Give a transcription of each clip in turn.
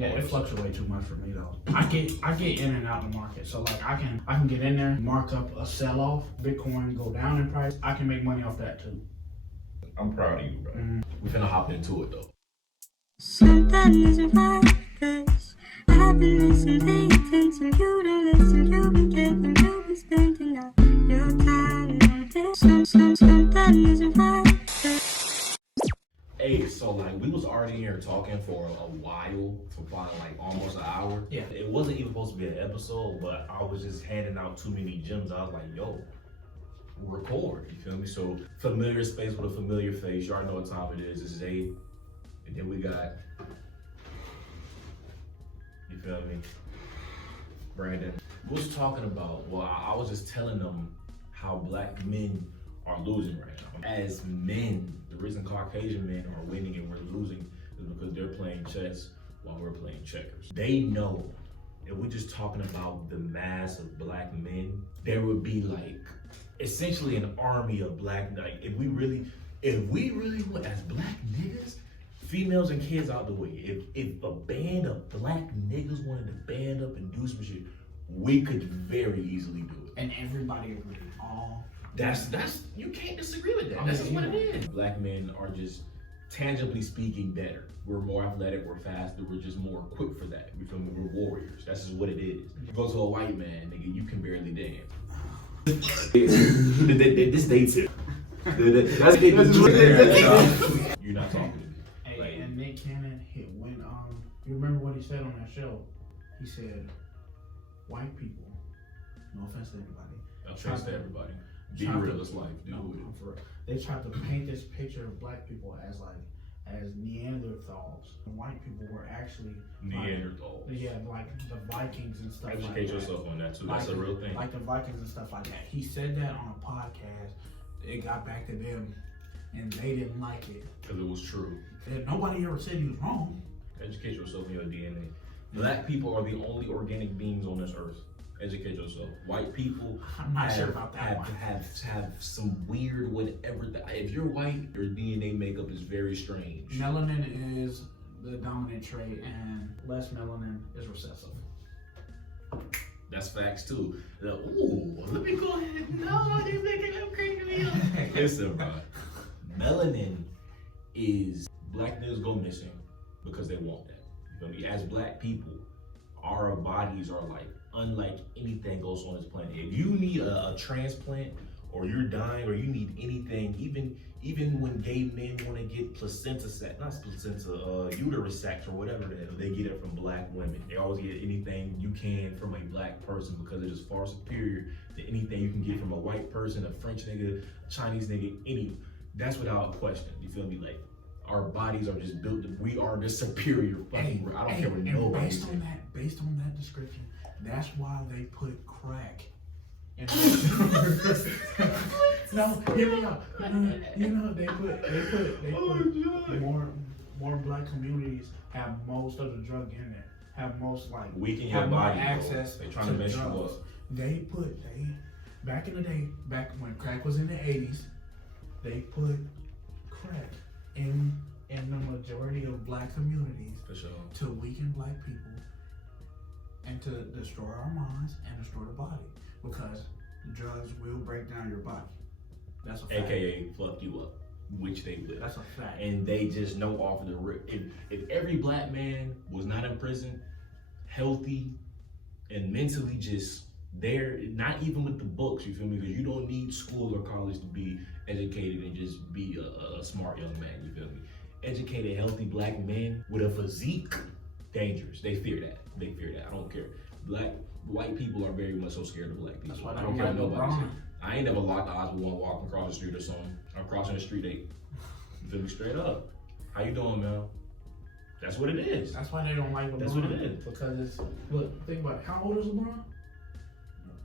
Yeah, it fluctuates too much for me though. I get in and out the market, so like I can get in there, mark up a sell off, Bitcoin go down in price. I can make money off that too. I'm proud of you, bro. We finna hop into it though. Sometimes it's like this. I've been missing paying attention. You don't listen. You've been getting. You've been spending all your time on this. Sometimes it's like this. Hey, so like we was already here talking for a while, for probably like almost an hour. Yeah. It wasn't even supposed to be an episode, but I was just handing out too many gems. I was like, yo, record, you feel me? So familiar space with a familiar face. You already know what time it is. It's Zay. And then we got, you feel me, Brandon. We was talking about, well, I was just telling them how black men are losing right now. As men, the reason Caucasian men are winning and we're losing is because they're playing chess while we're playing checkers. They know if we're just talking about the mass of black men, there would be like essentially an army of black, like if we really went as black niggas, females and kids out the way. If a band of black niggas wanted to band up and do some shit, we could very easily do it. And everybody agreed. All That's you can't disagree with that. That's just what it is. Black men are just tangibly speaking better. We're more athletic, we're faster, we're just more equipped for that. We feel me? We're warriors. That's just what it is. You go to a white man, nigga, you can barely dance. This dates it. You're not talking to me. Hey, like, and Nick Cannon hit when you remember what he said on that show? He said, white people, no offense to anybody. Offense to everybody. Be real, it's life. They tried to paint this picture of black people as Neanderthals. And white people were actually Neanderthals. Like the Vikings and stuff. Educate yourself on that too. That's a real thing. Like the Vikings and stuff like that. He said that on a podcast. It got back to them, and they didn't like it because it was true. And nobody ever said he was wrong. Educate yourself in your DNA. Black people are the only organic beings on this earth. Educate yourself. White people I'm not sure about that have some weird whatever. If you're white, your DNA makeup is very strange. Melanin is the dominant trait, and less melanin is recessive. That's facts too. Like, ooh, let me go ahead. No, they're making them crazy me up. Listen, bro. Melanin is black niggas go missing because they want that. You feel me? As black people, our bodies are like unlike anything else on this planet. If you need a transplant, or you're dying, or you need anything, even when gay men want to get uterus sacs or whatever the hell, they get it from black women. They always get anything you can from a black person because it is far superior to anything you can get from a white person, a French nigga, a Chinese nigga, that's without question. You feel me? Like, our bodies are just built, we are the superior fucking, I don't care what nobody says. Based on that description, that's why they put crack in No, hear me out. They put more black communities have most of the drug in there. Have most like weaken your body access. They trying to mess you up. They back in the day, back when crack was in the 80s, they put crack in the majority of black communities for sure to weaken black people and to destroy our minds and destroy the body, because drugs will break down your body. That's a fact. AKA fuck you up, which they will. That's a fact. And they just know off the rip. If every black man was not in prison, healthy and mentally just there, not even with the books, you feel me? Because you don't need school or college to be educated and just be a smart young man, you feel me? Educated, healthy black men with a physique, dangerous. They fear that. I don't care. White people are very much so scared of black people. That's why I don't care what nobody says. I ain't never locked eyes with one walking across the street or something. I'm crossing the street, you feel me? Straight up. How you doing, man? That's what it is. That's why they don't like LeBron. That's what it is. Because it's, look, think about it. How old is LeBron?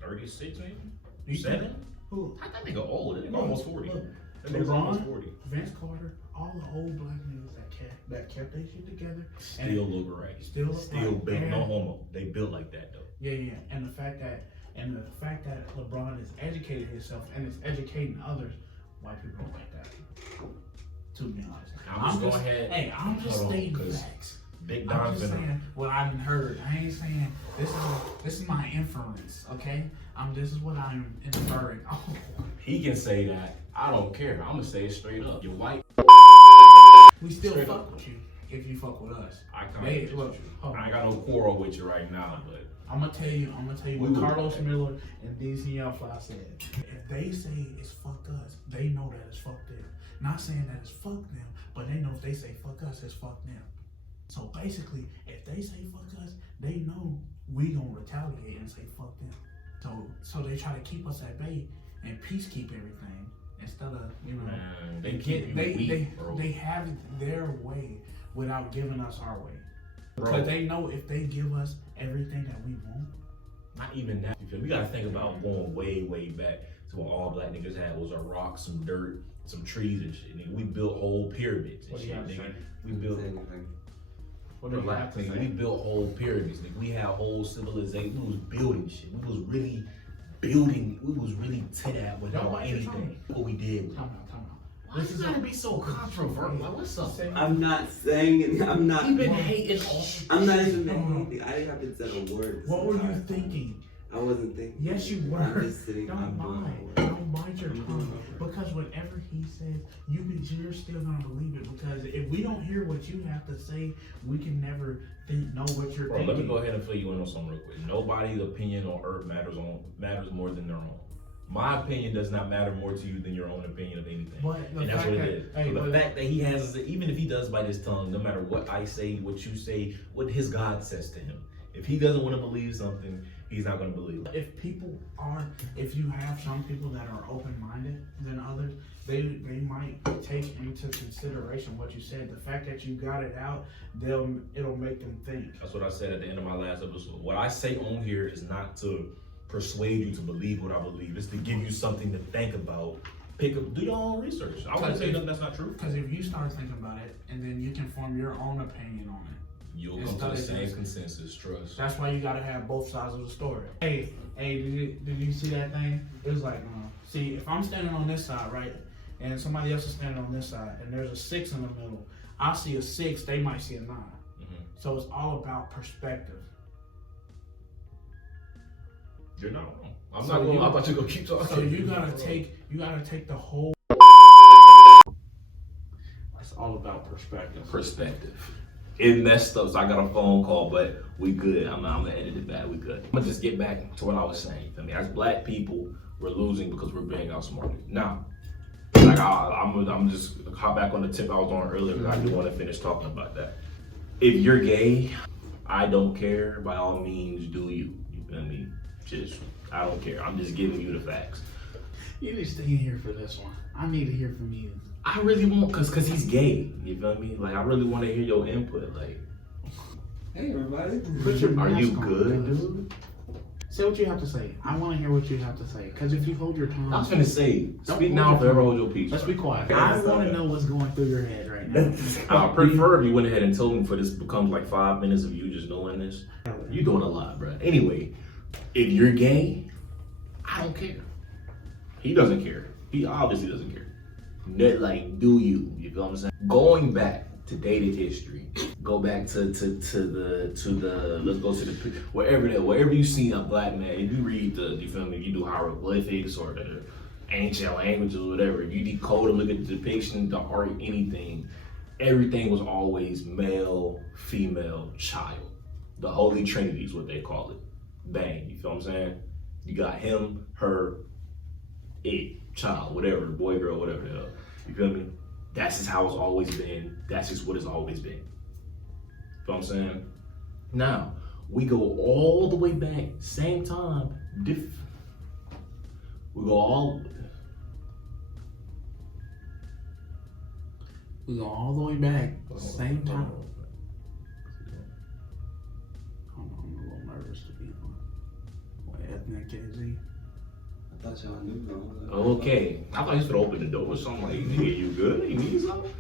36, maybe? 7? Who? I think they're old. They're almost 40. LeBron, almost 40. Vince Carter, all the old black niggas that kept their shit together. Still look right. Still built. No homo. They built like that though. Yeah. And the fact that LeBron has educated himself and is educating others, white people don't like that. To be honest. I'm just stating facts. Big I'm Don just venom. saying what I've heard. I ain't saying this is my inference, okay? This is what I'm inferring. Oh. He can say that. I don't care. I'm gonna say it straight up. You're white. We still Straight fuck up. with you if you fuck with us. I can't. Hey, look, hold on. I ain't got no quarrel with you right now, but I'm gonna tell you We what will. Carlos Miller and DC Alpha said. If they say it's fuck us, they know that it's fuck them. Not saying that it's fuck them, but they know if they say fuck us, it's fuck them. So basically, if they say fuck us, they know we gonna retaliate and say fuck them. So they try to keep us at bay and peacekeep everything instead of, you know, man, they keep you weak, bro. they have it their way without giving us our way. Bro. Because they know if they give us everything that we want. Not even that. You feel me? We gotta think about going way, way back to when all black niggas had was a rock, some dirt, some trees and shit. Nigga, we built whole pyramids and What do you shit. have to Nigga, say? we built. What do you have to Nigga, say? we built whole pyramids. Nigga, we had whole civilization. We was building shit. We was really building. We was really to that without Why you anything. talking? What we did. Time out. Why you gotta be so controversial? Like, what's up? I'm not saying it. I'm not. You been hating all. I'm not even anything. I haven't said a word. What were you thinking? I wasn't thinking. Yes, you were. I'm just sitting. Don't I'm mind. doing Don't mind your tongue. Because whatever he says, you're still gonna believe it. Because if we don't hear what you have to say, we can never know what you're Bro, thinking. let me go ahead and fill you in on something real quick. Nobody's opinion on earth matters more than their own. My opinion does not matter more to you than your own opinion of anything. But the And that's fact what that- it is. hey, So the but- fact that he has, even if he does bite his tongue, no matter what I say, what you say, what his God says to him, if he doesn't want to believe something, he's not going to believe it. If you have some people that are open-minded than others, they might take into consideration what you said. The fact that you got it out, it'll make them think. That's what I said at the end of my last episode. What I say on here is not to persuade you to believe what I believe. It's to give you something to think about. Do your own research. I wouldn't say nothing that's not true. Because if you start thinking about it, and then you can form your own opinion on it. You'll come to the same consensus, trust. That's why you gotta have both sides of the story. Hey, did you see that thing? It was like, see, if I'm standing on this side, right, and somebody else is standing on this side, and there's a 6 in the middle, I see a 6, they might see a 9. Mm-hmm. So it's all about perspective. You're not wrong. I'm So not going. you- I thought you were gonna keep talking. So you gotta take the whole. It's all about perspective. Perspective. It messed up, so I got a phone call, but we good. I'm gonna edit it back. We good. I'm gonna just get back to what I was saying. I mean, as black people, we're losing because we're being outsmarted. Now, like I'm just hop back on the tip I was on earlier because I do want to finish talking about that. If you're gay, I don't care. By all means, do you? You feel me? I don't care. I'm just giving you the facts. You need to stay in here for this one. I need to hear from you. I really want, cause he's gay. You feel me? Like I really want to hear your input. Like, Hey everybody. Put your are you mask on, good, guys. dude? Say what you have to say. I want to hear what you have to say. Because if you hold your tongue, I was finna say, Don't speak hold now, your forever tongue. hold your peace. Let's be quiet. Okay, I so- want to know what's going through your head right now. I prefer if you went ahead and told me for this becomes like 5 minutes of you just doing this. You doing a lot, bro. Anyway, if you're gay, I don't care. He doesn't care. He obviously doesn't care. Like, do you? You feel what I'm saying? Going back to dated history, go back to the let's go to the wherever you see a black man. If you read you feel me? If you do hieroglyphics or the ancient languages or whatever, if you decode and look at the depiction, the art, anything, everything was always male, female, child. The Holy Trinity is what they call it. Bang, you feel what I'm saying? You got him, her, it, child, whatever, boy, girl, whatever the hell. You feel me? That's just how it's always been. That's just what it's always been. You feel what I'm saying? Now, we go all the way back, same time, we go all the way back, same time. I'm a little nervous to be on. What, ethnic KZ? I thought y'all knew. Okay. I thought he was gonna open the door or something. Like, nigga, you good? You need something?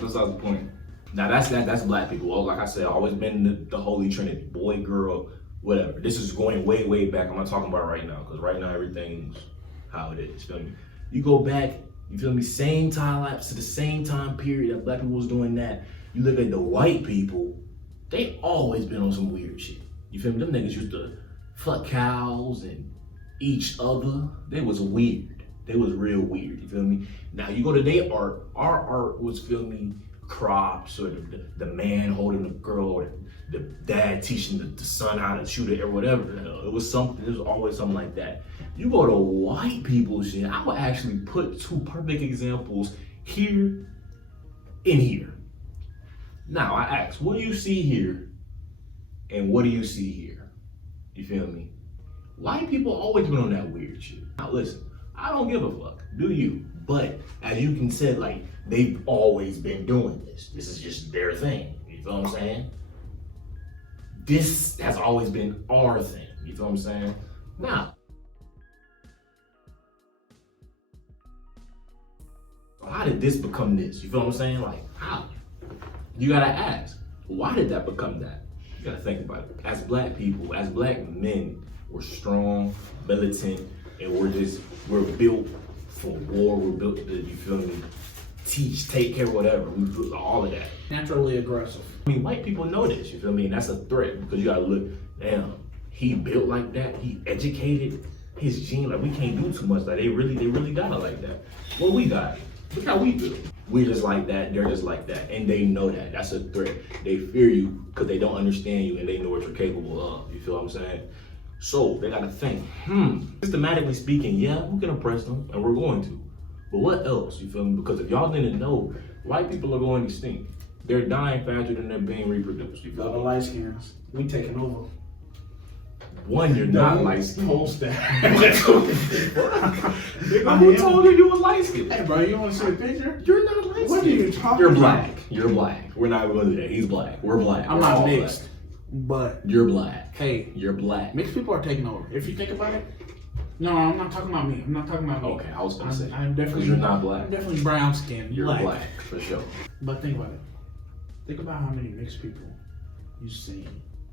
That's not the point. Now that's black people. Well, like I said, always been the Holy Trinity, boy, girl, whatever. This is going way, way back. I'm not talking about right now, because right now everything's how it is. Feel me? You go back, you feel me? Same time lapse to the same time period that black people was doing that. You look at the white people, they always been on some weird shit. You feel me? Them niggas used to fuck cows and each other. They was weird. They was real weird. You feel me? Now you go to their art. Our art was, feel me, crops, or the man holding the girl, or the dad teaching the son how to shoot it, or whatever. It was something. It was always something like that. You go to white people shit. I would actually put two perfect examples here and here. Now I ask, what do you see here, and what do you see here? You feel me? White people always been on that weird shit. Now listen, I don't give a fuck. Do you? But as you can say, like, they've always been doing this. This is just their thing. You feel what I'm saying? This has always been our thing. You feel what I'm saying? Now, how did this become this? You feel what I'm saying? Like, how? You gotta ask, why did that become that? You gotta think about it. As black people, as black men, we're strong, militant, and we're built for war. We're built to, you feel me, teach, take care, whatever. We built all of that. Naturally aggressive. I mean, white people know this, you feel me? And that's a threat, because you gotta look, damn, he built like that, he educated, his gene, like, we can't do too much. Like, they really got it like that. What we got? Look how we built. We're just like that, they're just like that. And they know that. That's a threat. They fear you because they don't understand you and they know what you're capable of. You feel what I'm saying? So they gotta think, systematically speaking, yeah, we can oppress them, and we're going to. But what else, you feel me? Because if y'all didn't know, white people are going extinct. They're dying faster than they're being reproduced. You feel The me? light skins. We taking over. One, you're not light skinned. Post that. Who told you was light skinned? Hey, bro, you want to see a picture? You're not light skinned. What are you talking You're about? black. You're black. We're not going to do that. He's black. We're black. I'm We're not all mixed, black. but You're black. hey, You're black. mixed people are taking over. If you think about it, no, I'm not talking about me. I'm not talking about me. Okay, I was going to say. I'm definitely. 'Cause you're not black. I'm definitely brown skinned. You're black, for sure. But think about it. Think about how many mixed people you've seen.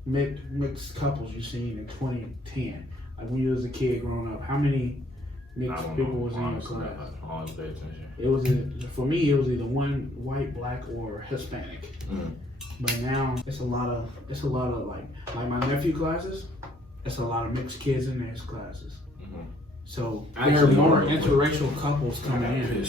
Mixed couples you've seen in 2010. Like when you was a kid growing up, how many mixed people was in your class? I don't pay attention. It was for me. It was either one white, black, or Hispanic. But now it's a lot of like my nephew classes. It's a lot of mixed kids in their classes. So there are more interracial couples coming in.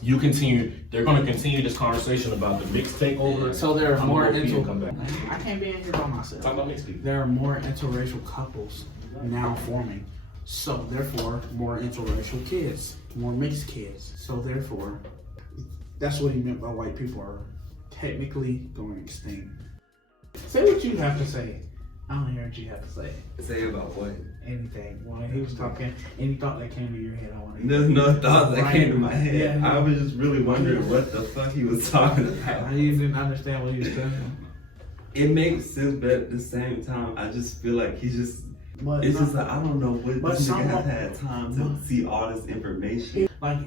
You continue. They're going to continue this conversation about the mixed takeover. So there are I'm more gonna go come back. I can't be in here by myself. Talk about mixed people. There are more interracial couples now forming. So therefore, more interracial kids, more mixed kids. So therefore, that's what he meant by white people are technically going extinct. Say what you have to say. I don't hear what you have to say. Say about what? Anything. When he was talking, any thought that came to your head, I want to. There's no thoughts that Right. came to my head. Yeah. I was just really wondering what the fuck he was talking about. I didn't understand what he was saying. It makes sense, but at the same time, I just feel like he's just. But It's no, just like I don't know what but this nigga someone- has had time to see all this information. like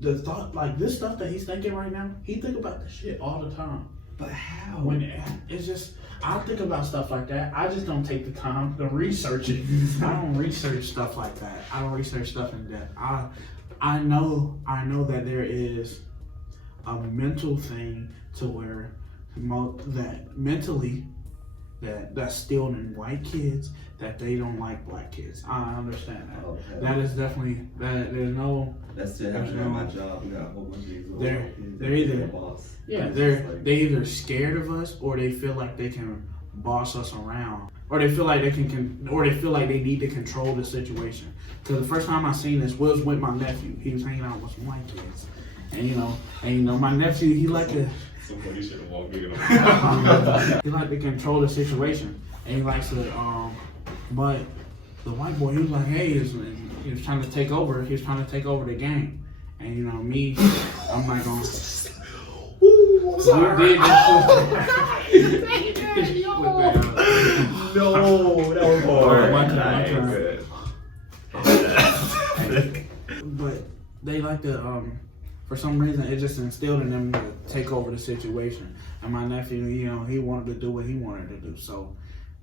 the thought, like this stuff that he's thinking right now, he think about this shit all the time. But how? When it's just, I think about stuff like that. I just don't take the time to research it. I don't research stuff like that. I don't research stuff in depth. I know that there is a mental thing to where that mentally that's still in white kids that they don't like black kids. I understand that. Okay. That is definitely that. There's no. That's it. There's After no- my job, we got a whole bunch of these little They're- white kids they're that either- be a boss. Yeah, It's they just like- either scared of us or they feel like they can boss us around, or they feel like they can or they feel like they need to control the situation. Because the first time I seen this was with my nephew. He was hanging out with some white kids, and you know, my nephew he liked to Somebody should have walked in. he liked to control the situation, and he likes to but the white boy he was like, hey, he was trying to take over. He was trying to take over the game, and you know me, I'm not gonna. Ooh, I'm sorry. No, that was hard. My turn, my Nah, turn. good. But they like to, for some reason, it just instilled in them to take over the situation. And my nephew, you know, he wanted to do what he wanted to do. So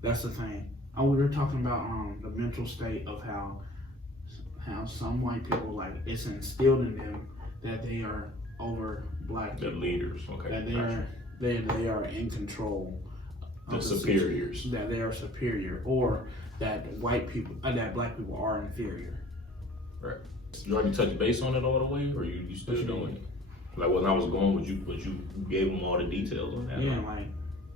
that's the thing. We were talking about the mental state of how some white people, like, it's instilled in them that they are over black The people. leaders, okay. That they gotcha. are they are in control. The superiors. That they are superior, or that white people, that black people are inferior. Right. You already touched base on it all the way, or you still doing it? Like when I was going, would you gave them all the details on that? Yeah, like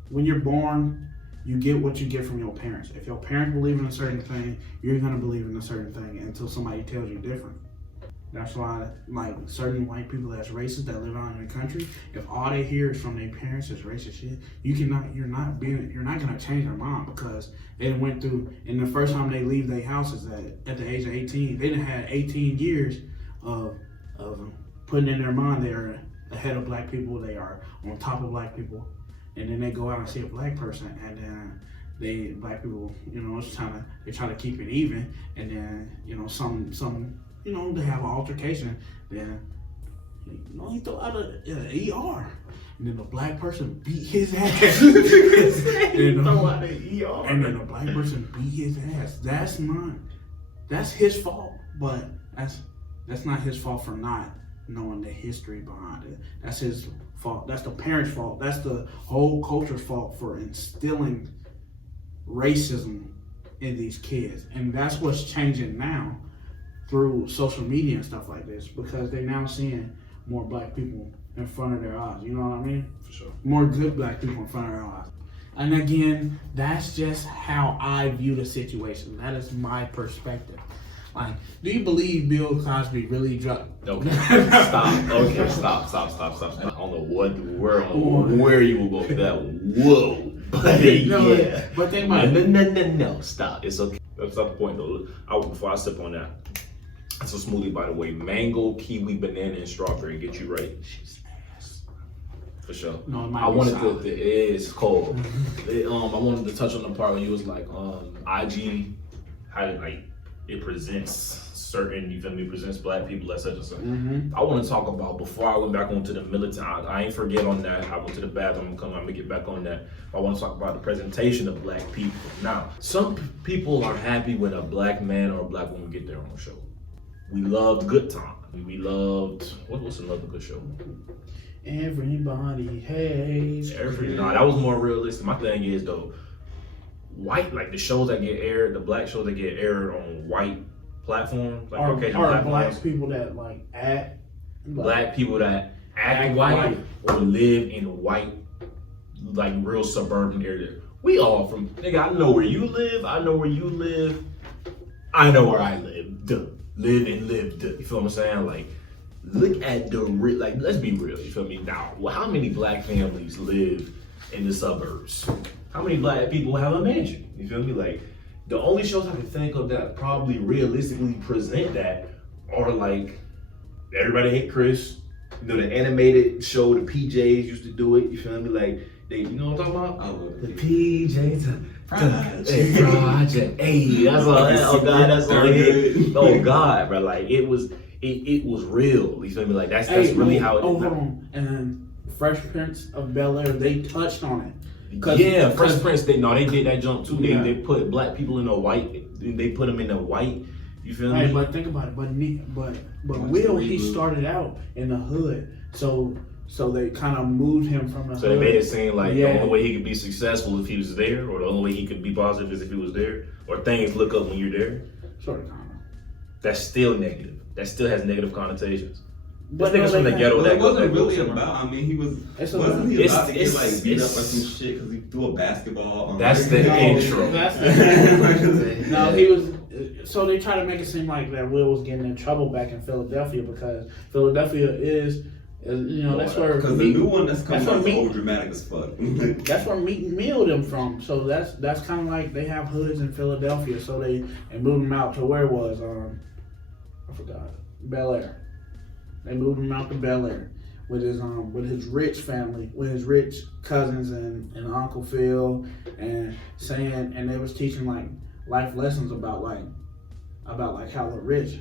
when you're born, you get what you get from your parents. If your parents believe in a certain thing, you're gonna believe in a certain thing until somebody tells you different. That's why, like, certain white people that's racist that live out in the country, if all they hear is from their parents is racist shit, you're not gonna change their mind, because they went through, and the first time they leave their houses at the age of 18, they done had 18 years of putting in their mind they are ahead of black people, they are on top of black people, and then they go out and see a black person, and then black people, they try to keep it even, and then some they have an altercation, then he throw out a ER, and then the black person beat his ass. And then the black person beat his ass. That's his fault, but that's not his fault for not knowing the history behind it. That's his fault. That's the parents' fault. That's the whole culture's fault for instilling racism in these kids, and that's what's changing now through social media and stuff like this, because they're now seeing more black people in front of their eyes. You know what I mean? For sure. More good black people in front of their eyes. And again, that's just how I view the situation. That is my perspective. Like, do you believe Bill Cosby really drugged? Okay, stop. Okay, stop. I don't know where you will go with that. Whoa. But yeah. But they might. No, stop. It's okay. That's not the point though. Before I sip on that, it's a smoothie, by the way. Mango, kiwi, banana, and strawberry. Get you right. She's ass. For sure. No, it might I wanted solid. it's cold. I wanted to touch on the part where you was like, IG, how it presents certain, you feel me, presents black people as such and such. Mm-hmm. I want to talk about, before I went back onto the military, I ain't forget on that. I went to the bathroom, I'm gonna get back on that. I want to talk about the presentation of black people. Now, some people are happy when a black man or a black woman get their own show. We loved Good Time. We loved, what's another good show? Everybody hates. No, that was more realistic. My thing is though, white, like the shows that get aired, the black shows that get aired on white platforms, like are black people that like act black people that act white or live in white, like real suburban area. We all from, nigga, I know where you live, I know where you live, I know where I live. Duh. Live and live. Duh. You feel what I'm saying? Like, look at the real, like, let's be real, you feel me? Now, how many black families live in the suburbs? How many black people have a mansion? You feel me? Like, the only shows I can think of that probably realistically present that are like Everybody Hate Chris, the animated show, the PJs used to do it, you feel me? Like, you know what I'm talking about? The PJs. Project. Hey, that's all that. Oh God, that's all it. Oh God, bro. Like it was real. You feel me? Like that's really how it is. Hold on. And then Fresh Prince of Bel-Air, they touched on it. Yeah, Fresh Prince. They did that jump too. They put black people in a white. They put them in a white. You feel me? But think about it. But Will, he started out in the hood, so they kind of moved him from the hood. So they made it seem like the only way he could be successful if he was there, or the only way he could be positive is if he was there, or things look up when you're there. Sort of, kind of. That's still negative. That still has negative connotations. But niggas from the ghetto it wasn't really about. I mean, wasn't he about to get like beat up or some shit because he threw a basketball? That's the intro. No, he was. So they try to make it seem like that Will was getting in trouble back in Philadelphia, because Philadelphia is that's where, because the new one that's coming out is over dramatic as fuck. That's where Meat and Mill them from. So that's kind of like they have hoods in Philadelphia. So they moved them out to where it was I forgot, Bel Air. They moved him out to Bel Air with his rich family, with his rich cousins and Uncle Phil, and they was teaching like life lessons about how the rich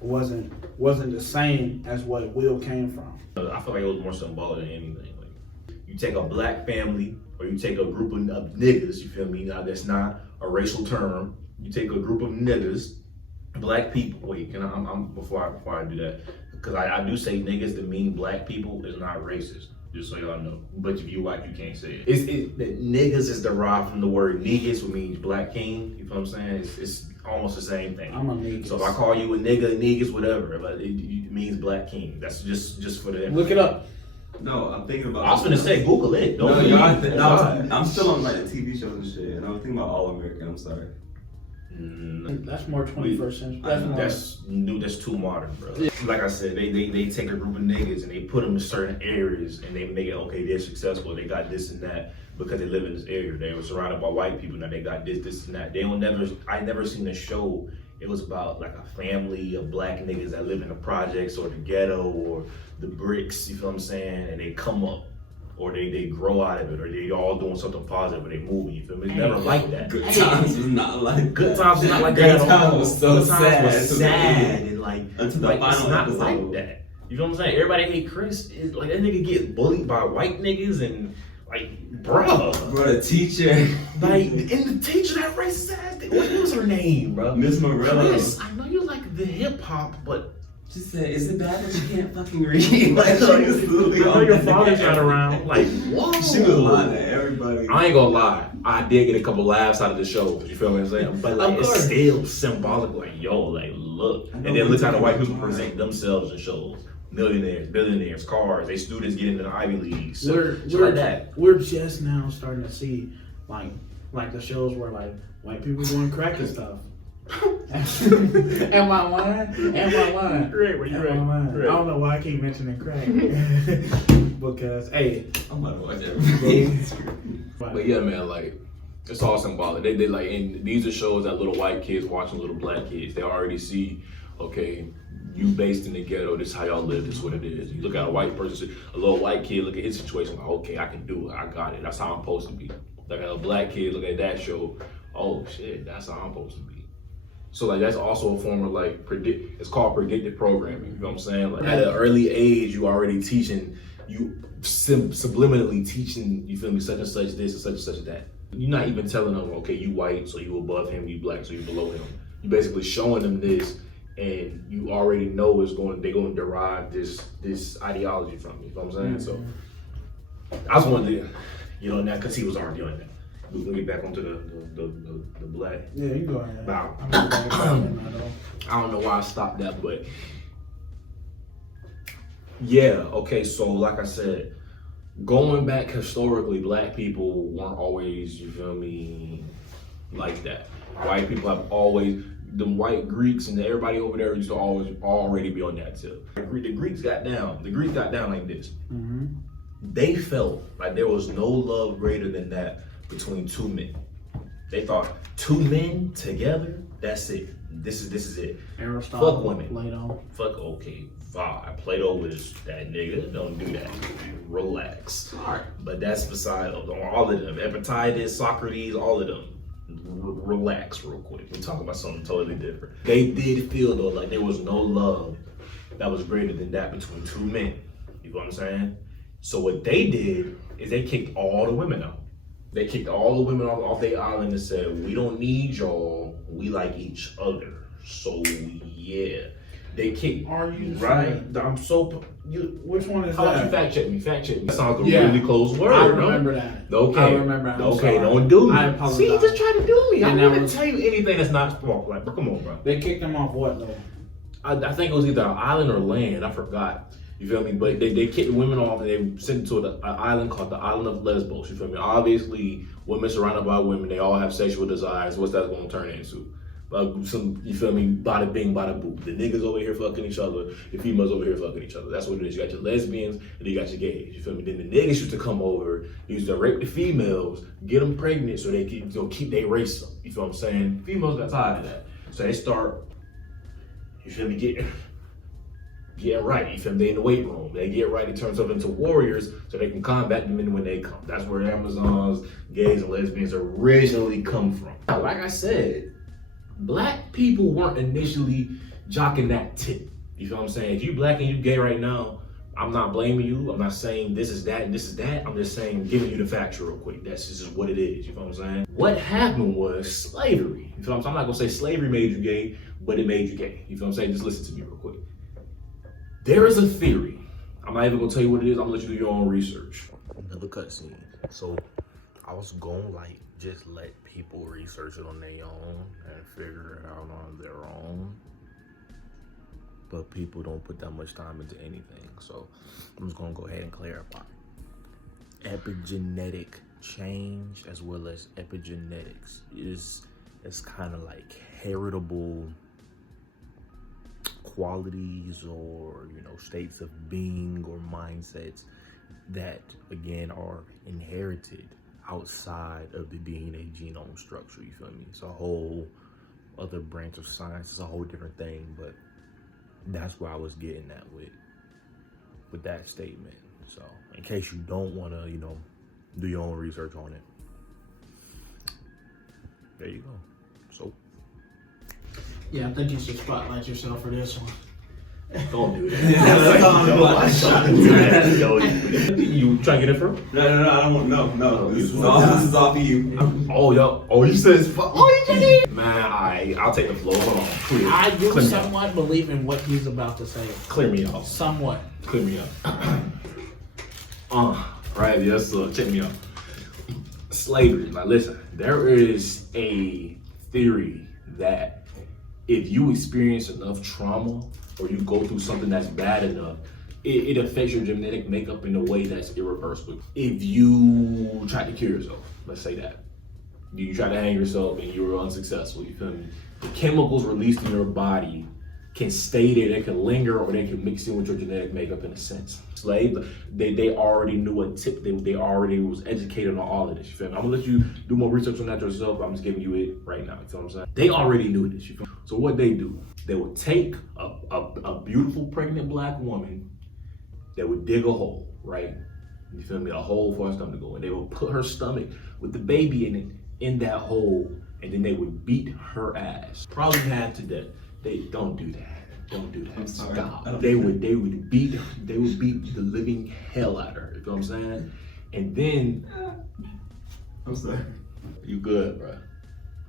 wasn't the same as what Will came from. I feel like it was more symbolic than anything. Like, you take a black family, or you take a group of niggas, you feel me? Now that's not a racial term. You take a group of niggas, black people. Wait, before I do that, because I do say niggas to mean black people is not racist. Just so y'all know. But if you white, you can't say it. Niggas is derived from the word negus, which means black king. You know what I'm saying? It's almost the same thing. I'm a niggas. So if I call you a nigga, negus, whatever, but it means black king. That's just for the. Look it up. No, I'm thinking about. I was gonna say Google it. No, y'all. I'm still on like the TV shows and shit, and I was thinking about All American. I'm sorry. That's more 21st century. That's new. That's too modern, bro. Yeah. Like I said, they take a group of niggas and they put them in certain areas and they make it okay. They're successful. They got this and that because they live in this area. They were surrounded by white people. Now they got this and that. I never seen a show. It was about like a family of black niggas that live in the projects or the ghetto or the bricks. You feel what I'm saying? And they come up. Or they grow out of it, or they all doing something positive, or they moving. You feel me? It's never like that. Good times was not like Good times was not like that. Good times was so sad. Was sad and like until the like final it's not episode. like that. You know what I'm saying? Everybody hate Chris. It's like that nigga get bullied by white niggas and like, bruh. Bro, the teacher. Like, and the teacher, that racist ass. What was her name, bro? Miss Morella. Chris, I know you like the hip hop, but. She said, "Is it bad that you can't fucking read?" Like, she was literally I know on your that father's nigga. not around. Like, whoa. She was lying to everybody. I ain't gonna lie. I did get a couple laughs out of the show. You feel what I'm saying? But like, it's still symbolic. Like, yo, like, look. And then look how the white people present themselves in shows. Millionaires, billionaires, cars. They students get into the Ivy Leagues. We're like that. We're just now starting to see like the shows where like white people doing crack and stuff. Am I lying? Great, I don't know why I keep mentioning crack. Because, hey, I'm about to watch everything. But yeah, man, like, it's all symbolic. They like, and these are shows that little white kids watching little black kids. They already see, okay, you based in the ghetto, this is how y'all live, this is what it is. You look at a white person, a little white kid, look at his situation, like, okay, I can do it, I got it, that's how I'm supposed to be. Like a black kid, look at that show, oh shit, that's how I'm supposed to be. So like that's also a form of like it's called predictive programming. You know what I'm saying? Like at an early age, you already teaching, you subliminally teaching, you feel me, such and such this and such that. You're not even telling them, okay, you white, so you above him, you black, so you below him. You're basically showing them this, and you already know they're going to derive this ideology from you. You know what I'm saying? So I just wanted to, you know, now because he was already on that. We're gonna get back onto the black. Yeah, you go ahead. Now, I don't know why I stopped that, but yeah, okay, so like I said, going back historically, black people weren't always, you feel me, like that. White people have always, the white Greeks and everybody over there used to already be on that tip. The Greeks got down like this. Mm-hmm. They felt like there was no love greater than that between two men. They thought 2 men together, that's it. This is it. Aristotle, fuck women. Plato. Fuck, okay, fine. Plato was that nigga. Don't do that. Relax. But that's beside all of them. Epictetus, Socrates, all of them. Relax real quick. We're talking about something totally different. They did feel though like there was no love that was greater than that between 2 men. You know what I'm saying? So what they did is they kicked all the women out. They kicked all the women off their island and said, we don't need y'all, we like each other. So yeah, they kicked. Are you right? sure? I'm so. Which one is How that? about you fact check me? Fact check me. That sounds like a really close word. I remember that. Okay. I remember. I'm okay, sorry. don't do me. I apologize. See, you just try to do me. And I that wouldn't was- tell you anything that's not wrong. Like, bro, come on, bro. They kicked him off what though? I think it was either an island or land. I forgot. You feel me? But they kicked the women off and they sent to an island called the Island of Lesbos. You feel me? Obviously, women surrounded by women, they all have sexual desires. What's that going to turn into? Some, you feel me? Bada bing, bada boo. The niggas over here fucking each other. The females over here fucking each other. That's what it is. You got your lesbians and then you got your gays. You feel me? Then the niggas used to come over, used to rape the females, get them pregnant so they can keep their race up. You feel what I'm saying? Females got tired of that. So they start, you feel me, getting right. You feel me? They in the weight room. They get right. It turns up into warriors so they can combat the men when they come. That's where Amazons, gays, and lesbians originally come from. Like I said, black people weren't initially jocking that tip. You feel what I'm saying? If you black and you gay right now, I'm not blaming you. I'm not saying this is that and this is that. I'm just saying, giving you the facts real quick. That's just what it is. You feel what I'm saying? What happened was slavery. You feel what I'm saying? I'm not gonna say slavery made you gay, but it made you gay. You feel what I'm saying? Just listen to me real quick. There is a theory. I'm not even gonna tell you what it is. I'm gonna let you do your own research. Another cutscene. So I was gonna like just let people research it on their own and figure it out on their own. But people don't put that much time into anything. So I'm just gonna go ahead and clarify. Epigenetic change as well as epigenetics is kind of like heritable qualities or, you know, states of being or mindsets that again are inherited outside of the DNA genome structure. You feel me? It's a whole other branch of science. It's a whole different thing, but that's where I was getting at with that statement. So in case you don't want to, you know, do your own research on it, there you go. So Yeah, I think you should spotlight yourself for this one. don't do that. You trying to get it from? No, I don't want, no. This is off of you. Oh, yo. Oh, he says, oh, you did. Man, I'll take the floor. Hold on. Clear. I do Clear me somewhat believe in what he's about to say. Clear me out. Somewhat. Clear me up. Right, yes, sir. Check me out. Slavery. Like, listen, there is a theory that if you experience enough trauma or you go through something that's bad enough, it affects your genetic makeup in a way that's irreversible. If you try to kill yourself, let's say that, you try to hang yourself and you were unsuccessful, you feel me? The chemicals released in your body can stay there, they can linger, or they can mix in with your genetic makeup in a sense. Slave, they already knew a tip, they already was educated on all of this, you feel me? I'm gonna let you do more research on that yourself, I'm just giving you it right now, you feel what I'm saying? They already knew this, you feel me? So what they do, they would take a beautiful pregnant black woman, they would dig a hole, right? You feel me? A hole for her stomach to go in. They would put her stomach with the baby in it, in that hole, and then they would beat her ass. Probably half to death. They don't do that. Don't do that. I'm sorry. Stop. They would beat the living hell out of her. You know what I'm saying? And then I'm sorry. you good, bro.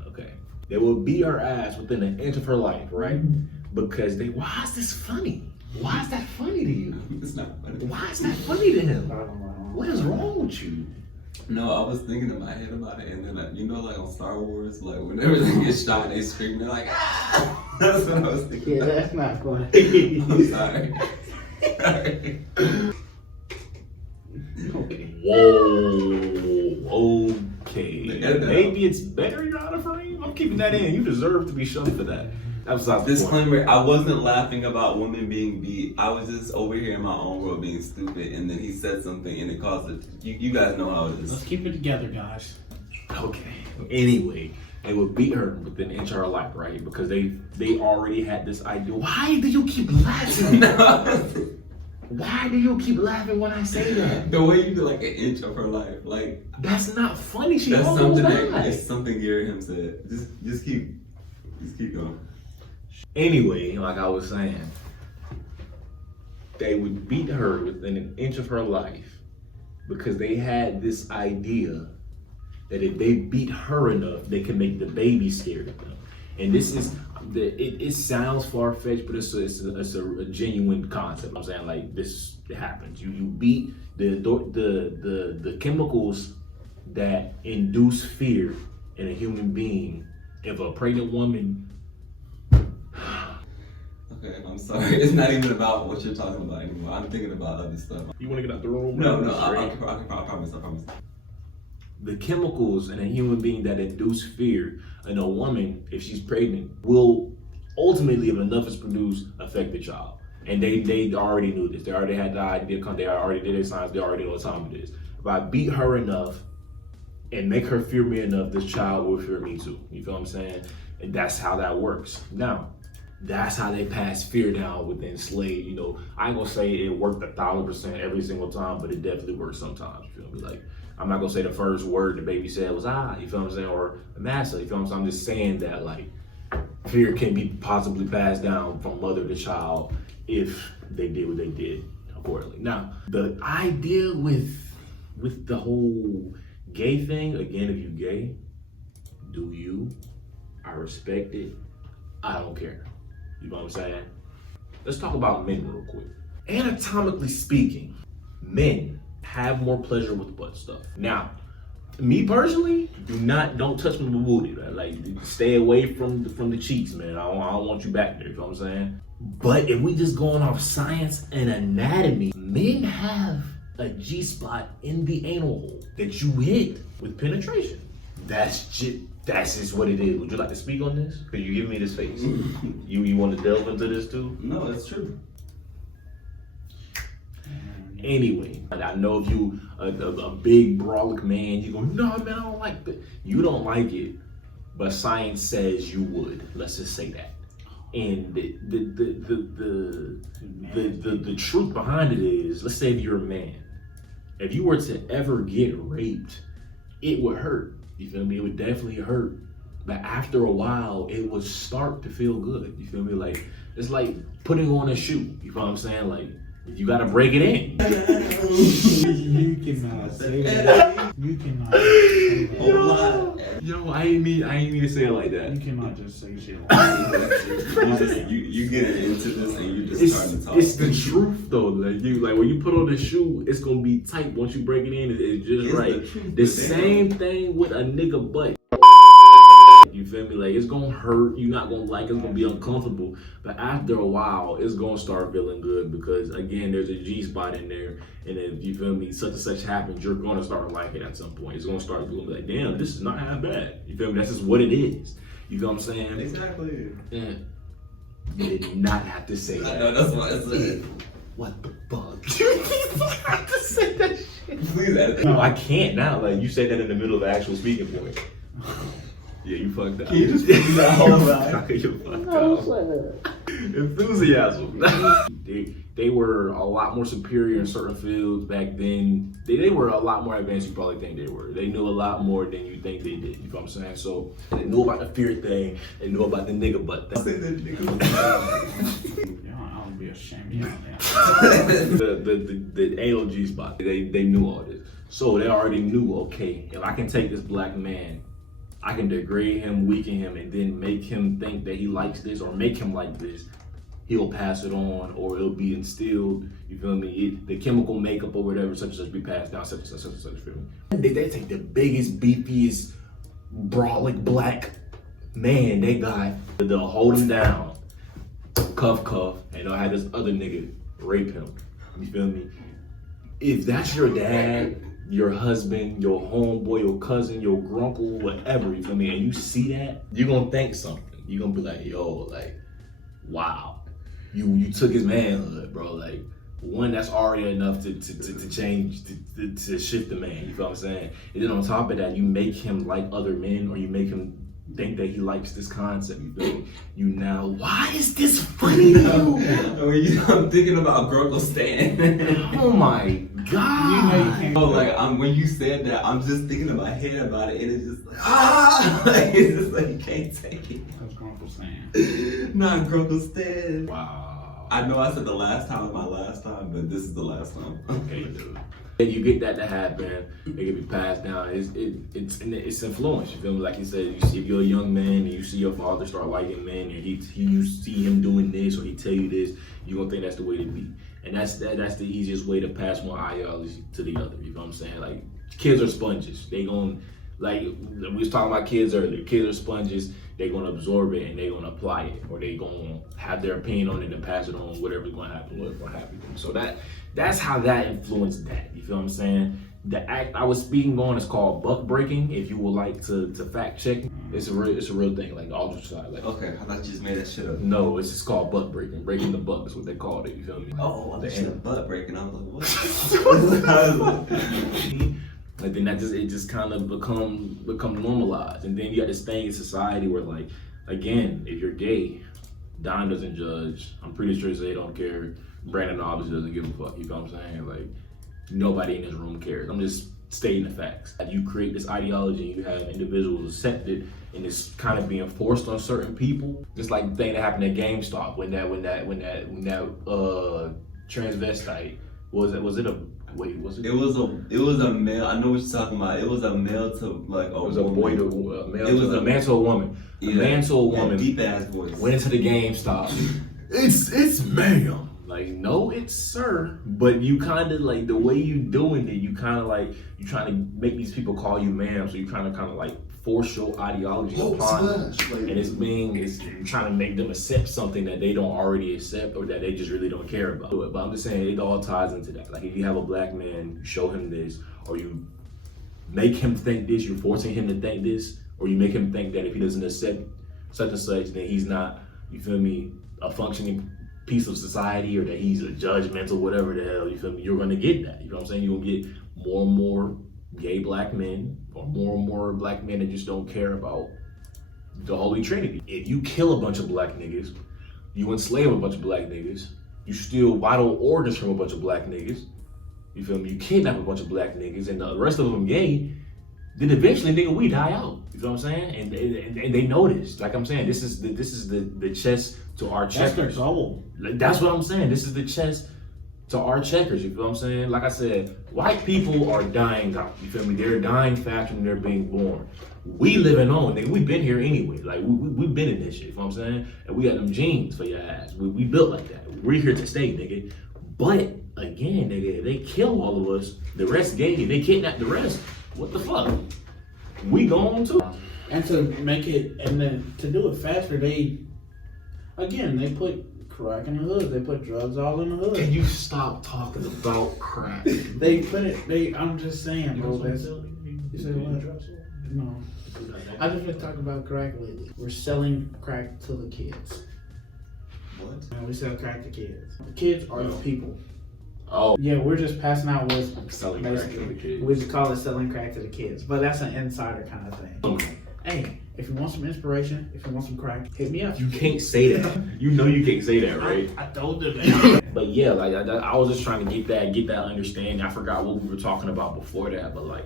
Okay. They would beat her ass within an inch of her life, right? Because why is this funny? Why is that funny to you? It's not funny. Why is that funny to him? What is wrong with you? No, I was thinking in my head about it, and then like, you know, like on Star Wars, like whenever they get shot, they scream. They're like, ah! That's what I was thinking. Yeah, that's not funny. I'm sorry. Sorry. Okay. Whoa. Okay. Maybe it's better you're out of frame. I'm keeping that in. You deserve to be shunned for that. Disclaimer, I wasn't laughing about women being beat. I was just over here in my own world being stupid, and then he said something and it caused it. You guys know how it is. Let's keep it together, guys. Okay. Anyway, they would beat her within an inch of her life, right? Because they already had this idea. Why do you keep laughing? Why do you keep laughing when I say that? The way you do like an inch of her life, like that's not funny. She that's almost something died. it's something Gary him said. Just keep going. Anyway, like I was saying, they would beat her within an inch of her life because they had this idea that if they beat her enough, they can make the baby scared of them. And this is, it sounds far-fetched, but it's a genuine concept. I'm saying, like, this happens. You beat the chemicals that induce fear in a human being. If a pregnant woman, okay, I'm sorry. It's not even about what you're talking about anymore. I'm thinking about other stuff. You want to get out the room? No, I promise. The chemicals in a human being that induce fear in a woman, if she's pregnant, will ultimately, if enough is produced, affect the child. And they already knew this. They already had the idea. They already did their science. They already know what time it is. If I beat her enough and make her fear me enough, this child will fear me too. You feel what I'm saying? And that's how that works. Now, that's how they pass fear down within slave. You know, I ain't gonna say it worked 1,000% every single time, but it definitely works sometimes. You feel me? Like, I'm not gonna say the first word the baby said was you feel what I'm saying, or massa, you feel what I'm saying? I'm just saying that, like, fear can be possibly passed down from mother to child if they did what they did accordingly. Now, the idea with the whole gay thing, again, if you gay, do you? I respect it. I don't care. You know what I'm saying? Let's talk about men real quick. anatomically speaking, men have more pleasure with butt stuff. Now, me personally, don't touch my booty. Right? Like, stay away from the cheeks, man. I don't want you back there. You know what I'm saying? But if we just going off science and anatomy, men have a G-spot in the anal hole that you hit with penetration. That's just what it is. Would you like to speak on this? Cause you give me this face. You want to delve into this too? No, it's true. Anyway, I know if you a big brolic man, you go, no man, I don't like that. You don't like it, but science says you would. Let's just say that. And the truth behind it is, let's say if you're a man, if you were to ever get raped, it would hurt. You feel me? It would definitely hurt. But after a while, it would start to feel good. You feel me? Like, it's like putting on a shoe. You feel what I'm saying? Like, you gotta break it in. You cannot say that. You cannot say that. Yo, I ain't mean to say it like that. You cannot just say shit like that. You get into this and you just starting to talk. It's the truth though. Like when you put on the shoe, it's gonna be tight. Once you break it in, it's just right. The same thing with a nigga butt. You feel me? Like, it's gonna hurt. You're not gonna like it. It's gonna be uncomfortable. But after a while, it's gonna start feeling good because, again, there's a G spot in there. And if you feel me, such and such happens, you're gonna start liking it at some point. It's gonna start feeling like, damn, this is not half bad. You feel me? That's just what it is. You feel what I'm saying? Exactly. Yeah. You did not have to say that. I know, that's why I said it. What the fuck? You didn't have to say that shit. Please add No, I can't now. Like, you said that in the middle of the actual speaking point. Yeah, you fucked up. Can you just put that whole line? You fucked up. Enthusiasm. They were a lot more superior in certain fields back then. They were a lot more advanced than you probably think they were. They knew a lot more than you think they did. You know what I'm saying? So they knew about the fear thing. They knew about the nigga butt thing. Say that nigga. I don't be ashamed. the anal G spot. They knew all this. So they already knew, okay, if I can take this black man, I can degrade him, weaken him, and then make him think that he likes this or make him like this. He'll pass it on, or it'll be instilled. You feel me? The chemical makeup or whatever, such and such, be passed down, such and such, such and such. Feel me? They take the biggest, beefiest, brolic black man they got. They'll hold him down, cuff, and they'll have this other nigga rape him. You feel me? If that's your dad, your husband, your homeboy, your cousin, your grunkle, whatever, you feel me? And you see that, you're gonna think something. You're gonna be like, yo, like, wow. You took his manhood, bro. Like, one, that's already enough to change, to shift the man, you feel what I'm saying? And then on top of that, you make him like other men, or you make him think that he likes this concept, you feel me? You now, why is this funny to you? I'm thinking about Grunkle Stan. Oh my God. You know, like, when you said that, I'm just thinking in my head about it, and it's just like, like, it's just like, you can't take it. That's Grunkle Stan. Not Grunkle Stan. Wow. I know I said the last time was my last time, but this is the last time. Okay, dude. And you get that to happen, it can be passed down. It's influence. You feel me? Like you said, you see, if you're a young man and you see your father start liking men, and you see him doing this, or he tell you this, you're gonna think that's the way to be. And that's the easiest way to pass one ideology to the other. You know what I'm saying? Like, kids are sponges. They gonna, like, we was talking about kids earlier. Kids are sponges. They're gonna absorb it and they're gonna apply it, or they gonna have their opinion on it and pass it on. Whatever's gonna happen, whatever's gonna happen. So that's how that influenced that. You feel what I'm saying? The act I was speaking on is called buck breaking. If you would like to fact check, it's a real thing. Like, all just like, Okay, I thought you just made that shit up. no, it's just called buck breaking. Breaking the buck is what they called it. You feel me? Oh, I thought you said butt breaking. I was like, what? And then it just kind of become normalized. And then you got this thing in society where, like, again, if you're gay, Don doesn't judge. I'm pretty sure they don't care. Brandon obviously doesn't give a fuck. You know what I'm saying? Like, nobody in this room cares. I'm just stating the facts. You create this ideology, you have individuals accept it, and it's kind of being forced on certain people. Just like the thing that happened at GameStop when that transvestite was it a male. I know what you're talking about. It was a male to like a it was a boy to a male. It was a man to a woman. Yeah, a man to a woman. Deep ass voice. Went into the GameStop. It's ma'am. Like, no, it's sir, but you kind of like the way you doing it. You kind of like you trying to make these people call you ma'am, so you trying to kind of like force your ideology upon them, and it's trying to make them accept something that they don't already accept or that they just really don't care about. But I'm just saying it all ties into that. Like if you have a black man, you show him this, or you make him think this, you're forcing him to think this, or you make him think that if he doesn't accept such and such, then he's not, you feel me, a functioning piece of society, or that he's a judgmental, whatever the hell, you feel me, you're gonna get that. You know what I'm saying? You're gonna get more and more gay black men, or more and more black men that just don't care about the Holy Trinity. If you kill a bunch of black niggas, you enslave a bunch of black niggas, you steal vital organs from a bunch of black niggas, you feel me, you kidnap a bunch of black niggas, and the rest of them gay, then eventually, nigga, we die out. You know what I'm saying? And they know this. Like I'm saying, this is the chess to our checkers. That's their goal. That's what I'm saying. This is the chess to our checkers. You feel what I'm saying? Like I said, white people are dying out. You feel me? They're dying faster than they're being born. We living on, nigga. We've been here anyway. Like we've been in this shit. You know what I'm saying? And we got them genes for your ass. We built like that. We're here to stay, nigga. But again, nigga, if they kill all of us, the rest gay, they kidnap the rest. What the fuck? We going too. And to make it, and then to do it faster, they put crack in the hood. They put drugs all in the hood. Can you stop talking about crack? I'm just saying, bro. You said what? No. I just been talking about crack lately. We're selling crack to the kids. What? And we sell crack to kids. The kids are the people. Oh. Yeah, we're just passing out what's Selling crack to the kids. We just call it selling crack to the kids. But that's an insider kind of thing. Hey, if you want some inspiration, if you want some crack, hit me up. You can't say that. You know you can't say that, right? I told them that. But yeah, like I was just trying to get that understanding. I forgot what we were talking about before that, but like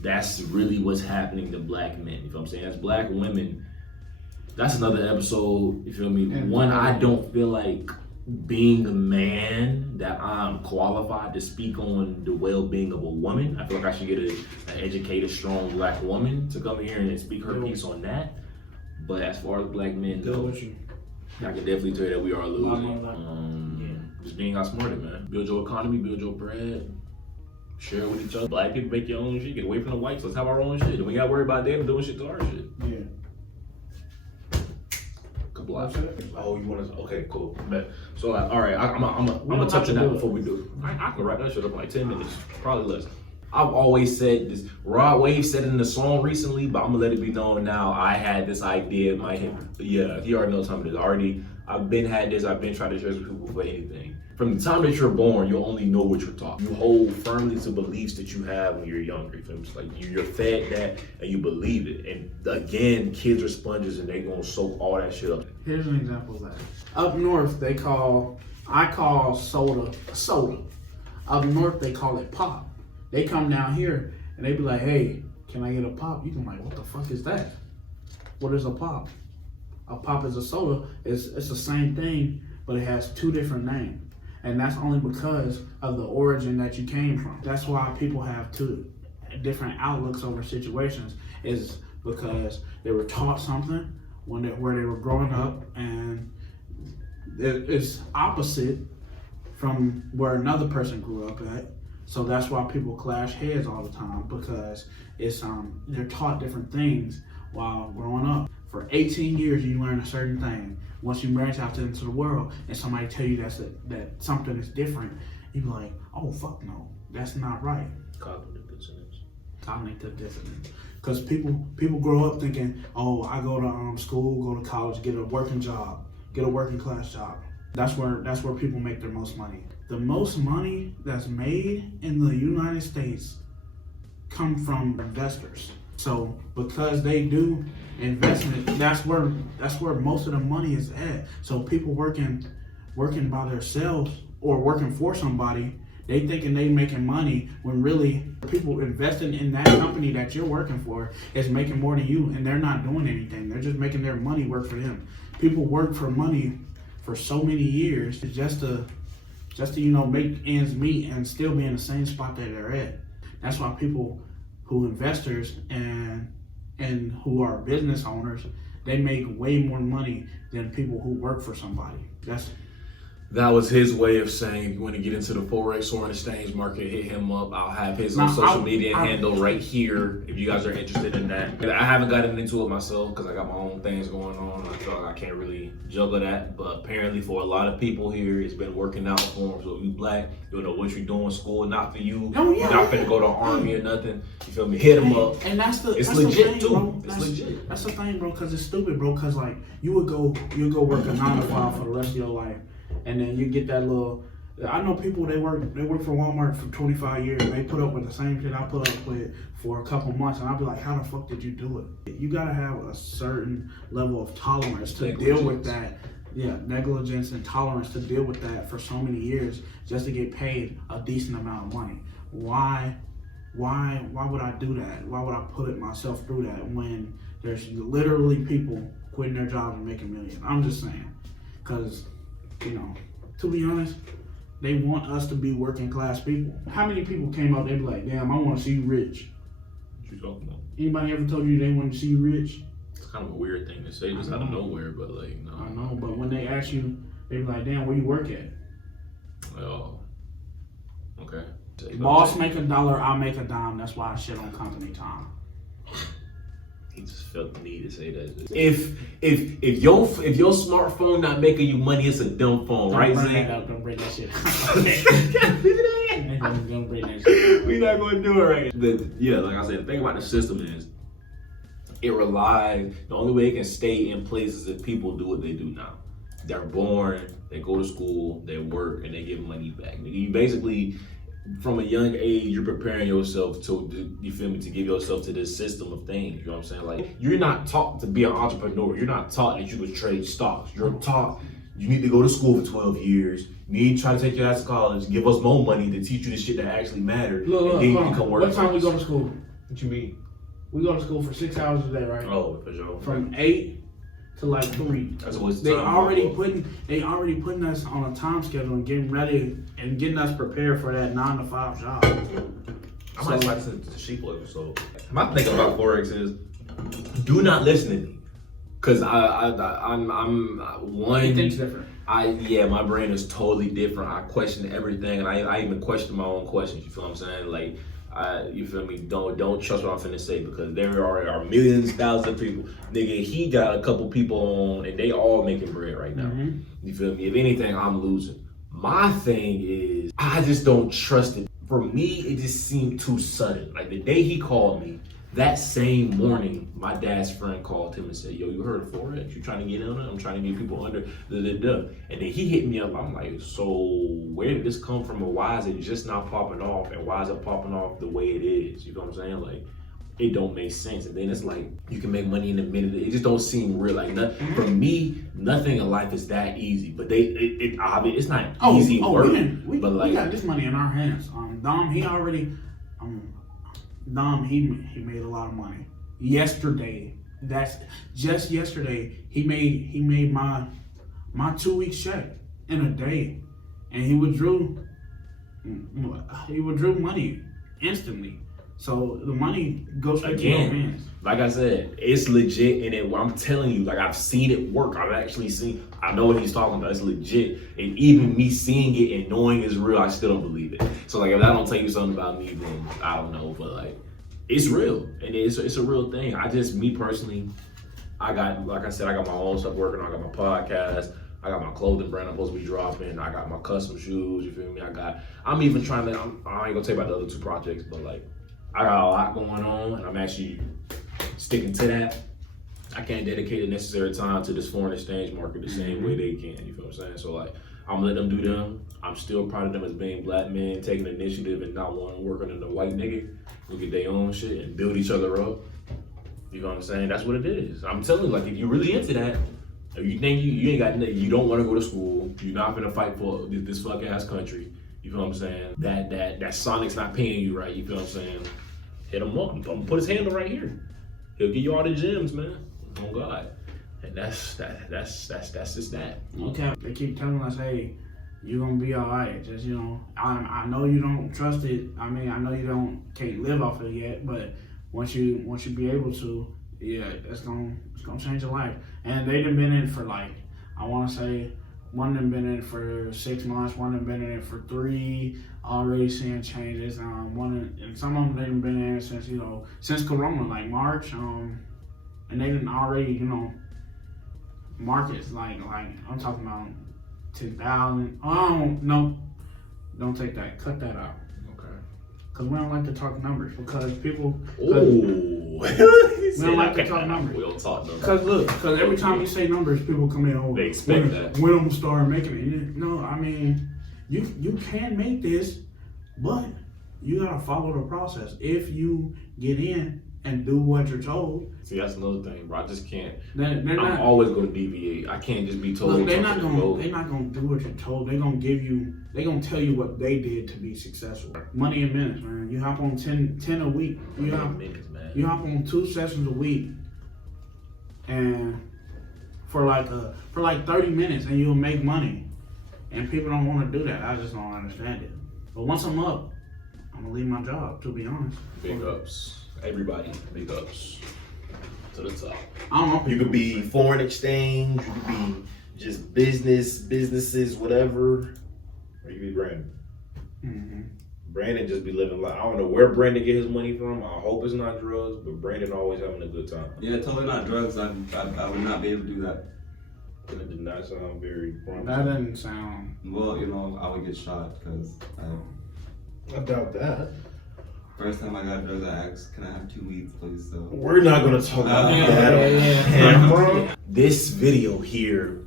that's really what's happening to black men. You know what I'm saying? As black women, that's another episode. You feel me? One, I don't feel like being a man that I'm qualified to speak on the well-being of a woman. I feel like I should get an educated, strong black woman to come here and speak her piece on that. But as far as black men go, I can definitely tell you that we are losing. Just being outsmarted, man. Build your economy, build your bread, share it with each other. Black people make your own shit. Get away from the whites. Let's have our own shit. And we gotta worry about them doing shit to our shit. Yeah. Oh, you want to? Okay, cool. Bet. So, all right, I'm gonna touch on that before we do. I can wrap that shit up in like 10 minutes, probably less. I've always said this. Rod Wave said it in the song recently, but I'm gonna let it be known now. I had this idea in my head. Yeah, he already knows something. I've been trying to share with people for anything. From the time that you're born, you'll only know what you're taught. You hold firmly to beliefs that you have when you're younger. It's like you're fed that and you believe it. And again, kids are sponges and they're gonna soak all that shit up. Here's an example of that. Up north, I call soda soda. Up north, they call it pop. They come down here and they be like, hey, can I get a pop? You can like, what the fuck is that? What is a pop? A pop is a soda. It's the same thing, but it has two different names. And that's only because of the origin that you came from. That's why people have two different outlooks over situations, is because they were taught something where they were growing up, and it's opposite from where another person grew up at. So that's why people clash heads all the time, because it's they're taught different things while growing up. For 18 years, you learn a certain thing. Once you branch out into the world and somebody tell you that something is different, you be like, oh, fuck no, that's not right. Cognitive dissonance. Cognitive dissonance. Because people grow up thinking, oh, I go to school, go to college, get a working job, get a working class job. That's where people make their most money. The most money that's made in the United States come from investors. So because they do investment, that's where most of the money is at. So people working by themselves or working for somebody, they thinking they making money when really people investing in that company that you're working for is making more than you, and they're not doing anything. They're just making their money work for them. People work for money for so many years just to make ends meet and still be in the same spot that they're at. That's why people who investors and who are business owners, they make way more money than people who work for somebody. That was his way of saying, if you want to get into the Forex or exchange market, hit him up. I'll have his Now, social media handle right here if you guys are interested in that. I haven't gotten into it myself because I got my own things going on. I feel like I can't really juggle that. But apparently for a lot of people here, it's been working out for them. So if you black, you don't know what you're doing, school not for you. Oh, yeah, You're not finna go to the army or nothing. You feel me? Hit him up. And it's legit the thing, too. Bro. It's legit. That's the thing, bro, because it's stupid, bro. Because like you'll go work a 9 to 5 for the rest of your life. And then you get that little. I know people they work for Walmart for 25 years. They put up with the same shit I put up with for a couple months, and I'll be like, "How the fuck did you do it?" You gotta have a certain level of tolerance to deal with that. Yeah, negligence and tolerance to deal with that for so many years just to get paid a decent amount of money. Why would I do that? Why would I put myself through that when there's literally people quitting their jobs and making millions? I'm just saying, because. To be honest, they want us to be working class people. How many people came out, they be like, damn, I want to see you rich. What you talking about? Anybody ever told you they want to see you rich? It's kind of a weird thing to say just out of nowhere, but like, no. I know, but when they ask you, they be like, damn, where you work at? Oh, okay. Boss make $1, I make a dime. That's why I shit on company time. He just felt the need to say that. If your smartphone not making you money, it's a dumb phone, right, Zane? Don't bring that shit out. Don't bring that shit. We not gonna do it right. Yeah, like I said, the thing about the system is it relies. The only way it can stay in place is if people do what they do now. They're born, they go to school, they work, and they give money back. You basically, from a young age, you're preparing yourself to, you feel me, to give yourself to this system of things. You know what I'm saying? Like, you're not taught to be an entrepreneur. You're not taught that you could trade stocks. You're taught you need to go to school for 12 years. You need to try to take your ass to college, give us more money to teach you the shit that actually matters. Look, and then you can come work. what time we go to school? What you mean? We go to school for 6 hours a day, right? Oh, for sure. From 8 to like 3. That's what's They already putting us on a time schedule and getting ready and getting us prepared for that 9 to 5 job. I might like to sheep episode. My thing about Forex is, do not listen to me, cause I'm one. He thinks different. My brain is totally different. I question everything, and I even question my own questions. You feel what I'm saying? Like, you feel me? Don't trust what I'm finna say, because there are millions, thousands of people. Nigga, he got a couple people on, and they all making bread right now. Mm-hmm. You feel me? If anything, I'm losing. My thing is, I just don't trust it. For me, it just seemed too sudden. Like, the day he called me, that same morning, my dad's friend called him and said, yo, you heard of Forex? You trying to get in on it? I'm trying to get people under, And then he hit me up. I'm like, so where did this come from? And why is it just not popping off? And why is it popping off the way it is? You know what I'm saying? Like, it don't make sense. And then it's like, you can make money in a minute. It just don't seem real. Like, for me, nothing in life is that easy. But it's not easy work. We got this money in our hands. Dom, he made a lot of money. Yesterday, that's just yesterday, he made my 2 week check in a day, and he withdrew money instantly. So the money goes straight to your hands. Like I said, it's legit, and I'm telling you, like, I've seen it work. I know what he's talking about. It's legit, and even me seeing it and knowing it's real, I still don't believe it. So like, if that don't tell you something about me, then I don't know. But like, it's real, and it's a real thing. Me personally, like I said, I got my own stuff working on. I got my podcast. I got my clothing brand I'm supposed to be dropping. I got my custom shoes. You feel me? I'm even trying to. I ain't gonna tell you about the other 2 projects, but like, I got a lot going on, and I'm actually sticking to that. I can't dedicate the necessary time to this foreign exchange market the same way they can. You feel what I'm saying? So like, I'm gonna let them do them. I'm still proud of them as being black men, taking initiative and not wanting to work under the white nigga. Look at their own shit and build each other up. You know what I'm saying? That's what it is. I'm telling you, like, if you're really into that, if you think you ain't got nothing, you don't want to go to school, you're not gonna fight for this fucking ass country. You feel what I'm saying? That Sonic's not paying you right. You feel what I'm saying? Hit him up. I'm gonna put his handle right here. He'll give you all the gems, man. Oh God. And that's just that. Okay. They keep telling us, hey, you're gonna be all right. Just, I know you don't trust it. I mean, I know you can't live off it yet, but once you be able to, yeah, it's gonna change your life. And they done been in for, like, I want to say One of them been in it for 6 months. One of them been in it for 3. Already seeing changes. And some of them they've been in it since since Corona, like March. And they didn't already markets like I'm talking about 10,000. Oh no, don't take that. Cut that out. Okay. Cause we don't like to talk numbers. Because people. Ooh. We don't like to talk numbers. We don't talk numbers. Cause every time you say numbers, people come in. They expect that. When I'm start making it. No, I mean, you can make this, but you gotta follow the process. If you get in and do what you're told. See, that's another thing, bro. I just can't. I'm always gonna deviate. I can't just be told. Look, they're not gonna do what you're told. They're gonna tell you what they did to be successful. Money in minutes, man. You hop on 10 a week. You hop on 2 sessions a week, and for like 30 minutes, and you'll make money. And people don't want to do that. I just don't understand it. But once I'm up, I'm gonna leave my job. To be honest. Big ups, everybody. Big ups to the top. I don't know. You could be foreign exchange. You could be just businesses, whatever. Or you could be Brandon. Mm-hmm. Brandon just be living life. I don't know where Brandon get his money from. I hope it's not drugs, but Brandon always having a good time. Yeah, totally not drugs. I would not be able to do that. It did not sound very promising. That doesn't sound. Well, I would get shot because I doubt that. first time I got drugs, I asked, "Can I have 2 weeds, please?" So We're not gonna talk about that on camera. This video here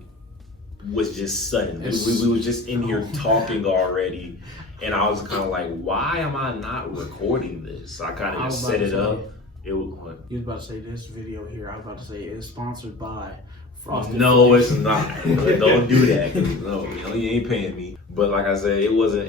was just sudden. We were just in here talking already, and I was kind of like, "Why am I not recording this?" I kind of just set it up. It was what? You was about to say this video here. I was about to say it's sponsored by Frosted. No, it's not. Don't do that. No, you ain't paying me. But like I said, it wasn't.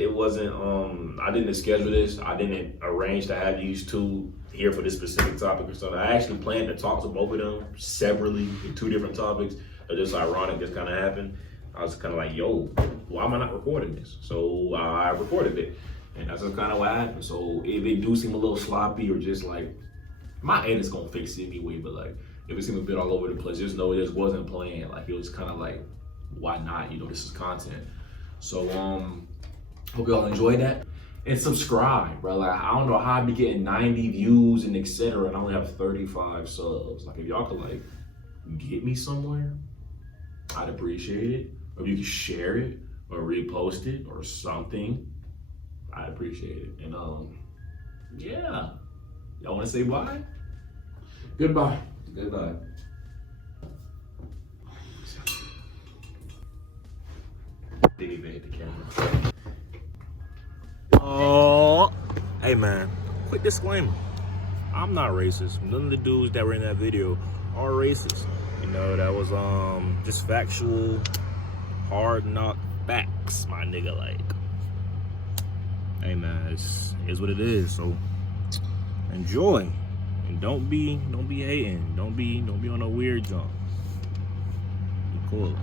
I didn't schedule this. I didn't arrange to have these two here for this specific topic or something. I actually planned to talk to both of them separately in 2 different topics. It's just ironic this kind of happened. I was kind of like, yo, why am I not recording this? So I recorded it, and that's just kind of what happened. So if it do seem a little sloppy or just like, my edit's gonna fix it anyway, but like if it seemed a bit all over the place, just know it just wasn't planned. Like it was kind of like, why not? This is content. So hope y'all enjoyed that. And subscribe, bro. Like I don't know how I be getting 90 views and etc. and I only have 35 subs. Like if y'all could like get me somewhere, I'd appreciate it. Or if you could share it or repost it or something, I'd appreciate it. And yeah. Y'all wanna say bye? Goodbye. goodbye. Didn't even hit the camera. Oh, hey man, quick disclaimer. I'm not racist. None of the dudes that were in that video are racist. That was just factual, hard knock facts, my nigga. Like, hey man, it's what it is. So enjoy, and don't be hating. Don't be on a weird jump. Be cool.